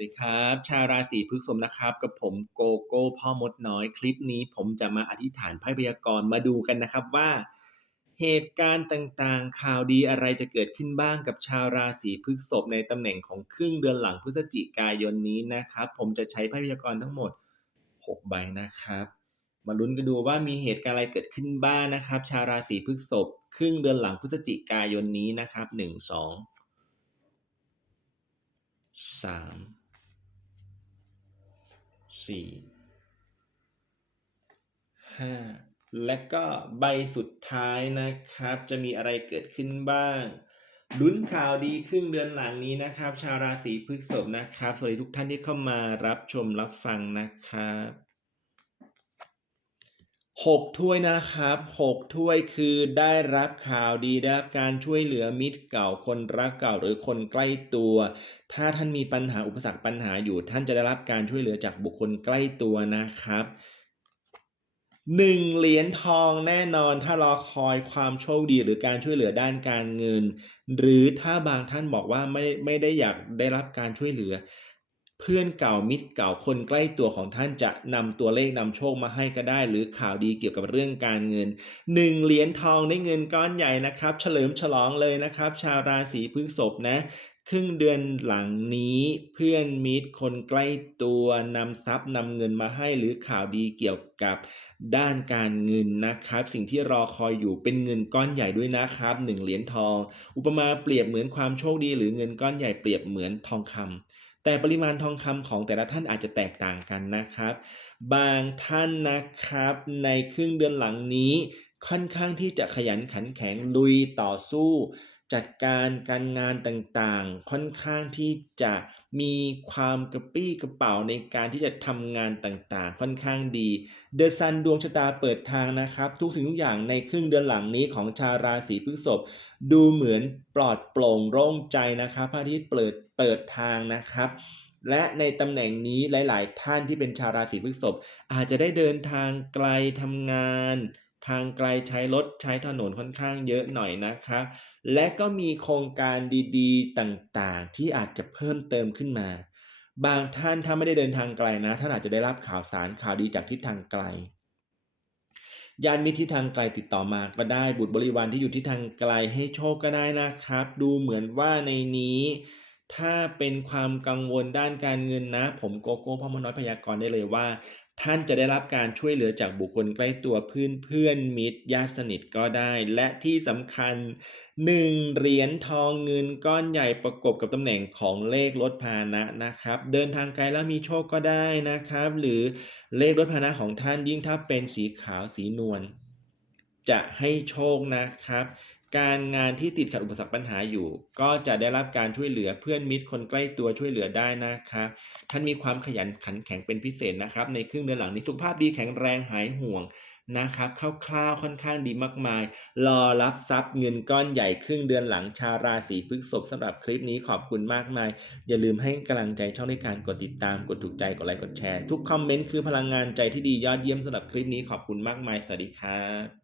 วัสดีครับ ชาวราศีพฤษภนะครับ กับผมโกโก้พ่อมดน้อยคลิปนี้ผมจะมาอธิษฐานไพ่พยากรณ์มาดูกันนะครับว่า เหตุการณ์ต่างๆ ข่าวดีอะไรจะเกิดขึ้นบ้างกับชาวราศีพฤษภในตำแหน่งของครึ่งเดือนหลังพฤศจิกายนนี้นะครับ ผมจะใช้ไพ่พยากรณ์ทั้งหมด 6 ใบนะครับ มาลุ้นกันดูว่ามีเหตุการณ์อะไรเกิดขึ้นบ้างนะครับ ชาวราศีพฤษภครึ่งเดือนหลังพฤศจิกายนนี้นะครับหนึ่ง สี่ห้าและก็ใบสุดท้ายนะครับ จะมีอะไรเกิดขึ้นบ้างลุ้นข่าวดีครึ่งเดือนหลังนี้นะครับ ชาวราศีพฤษภนะครับ สวัสดีทุกท่านที่เข้ามารับชมรับฟังนะครับ หกถ้วยนะครับหกถ้วยคือได้รับข่าวดีได้รับการช่วยเหลือมิตรเก่าคนรักเก่าหรือคนใกล้ตัว ถ้าท่านมีปัญหาอุปสรรคปัญหาอยู่ ท่านจะได้รับการช่วยเหลือจากบุคคลใกล้ตัวนะครับหนึ่งเหรียญทองแน่นอนถ้ารอคอยความโชคดีหรือการช่วยเหลือด้านการเงิน หรือถ้าบางท่านบอกว่าไม่ไม่ได้อยากได้รับการช่วยเหลือ เพื่อนเก่ามิตรเก่าคนใกล้ตัวของท่านจะนำตัวเลขนำโชคมาให้ก็ได้ หรือข่าวดีเกี่ยวกับเรื่องการเงินหนึ่งเหรียญทองได้เงินก้อนใหญ่นะครับ เฉลิมฉลองเลยนะครับ ชาวราศีพฤษภนะครึ่งเดือนหลังนี้เพื่อนมิตรคนใกล้ตัวนำทรัพย์นำเงินมาให้หรือข่าวดีเกี่ยวกับด้านการเงินนะครับ สิ่งที่รอคอยอยู่เป็นเงินก้อนใหญ่ด้วยนะครับหนึ่งเหรียญทอง อุปมาเปรียบเหมือนความโชคดีหรือเงินก้อนใหญ่เปรียบเหมือนทองคำ แต่ปริมาณทองคำของแต่ละท่านอาจจะแตกต่างกันนะครับ บางท่านนะครับในครึ่งเดือนหลังนี้ค่อนข้างที่จะขยันขันแข็งลุยต่อสู้ จัดการการงานต่างๆ ค่อนข้างที่จะมีความกระปี้กระเป๋าในการที่จะทำงานต่างๆ ค่อนข้างดี เดอะซันดวงชะตาเปิดทางนะครับ ทุกสิ่งทุกอย่างในครึ่งเดือนหลังนี้ของชาวราศีพฤษภดูเหมือนปลอดโปร่งโล่งใจนะครับพระอาทิตย์เปิดเปิดทางนะครับและในตำแหน่งนี้หลาย ๆ ท่านที่เป็นชาวราศีพฤษภอาจจะได้เดินทางไกลทำงาน ทางไกลใช้รถใช้ถนนค่อนข้างเยอะหน่อยนะครับและก็มีโครงการดีๆ ต่างๆ ที่อาจจะเพิ่มเติมขึ้นมา บางท่านถ้าไม่ได้เดินทางไกลนะท่านอาจจะได้รับข่าวสารข่าวดีจากทิศทางไกลญาติมิตรที่ทางไกลติดต่อมาก็ได้บุตรบริวารที่อยู่ที่ทางไกลให้โชคก็ได้นะครับ ดูเหมือนว่าในนี้ ถ้าเป็นความกังวลด้านการเงินนะ ผมโกโก้พ่อมน้อยพยากรณ์ได้เลยว่า ท่านจะได้รับการช่วยเหลือจากบุคคลใกล้ตัวเพื่อนเพื่อนมิตรญาติสนิทก็ได้ และที่สำคัญหนึ่งเหรียญทองเงินก้อนใหญ่ประกบกับตำแหน่งของเลขรถพาหนะนะครับ เดินทางไกลแล้วมีโชคก็ได้นะครับ หรือเลขรถพาหนะของท่านยิ่งถ้าเป็นสีขาวสีนวลจะให้โชคนะครับ การงานที่ติดขัดอุปสรรคปัญหาอยู่ ก็จะได้รับการช่วยเหลือเพื่อนมิตรคนใกล้ตัวช่วยเหลือได้นะครับท่านมีความขยันขันแข็งเป็นพิเศษนะครับ ในครึ่งเดือนหลังนี้สุขภาพดีแข็งแรงหายห่วงนะครับคร่าวๆค่อนข้างดีมากมายรอรับทรัพย์เงินก้อนใหญ่ครึ่งเดือนหลังชาราศีพฤษภสำหรับคลิปนี้ขอบคุณมากมาย อย่าลืมให้กำลังใจช่องด้วยการกดติดตามกดถูกใจกดไลค์กดแชร์ ทุกคอมเมนต์คือพลังงานใจที่ดียอดเยี่ยมสำหรับคลิปนี้ขอบคุณมากมาย สวัสดีครับ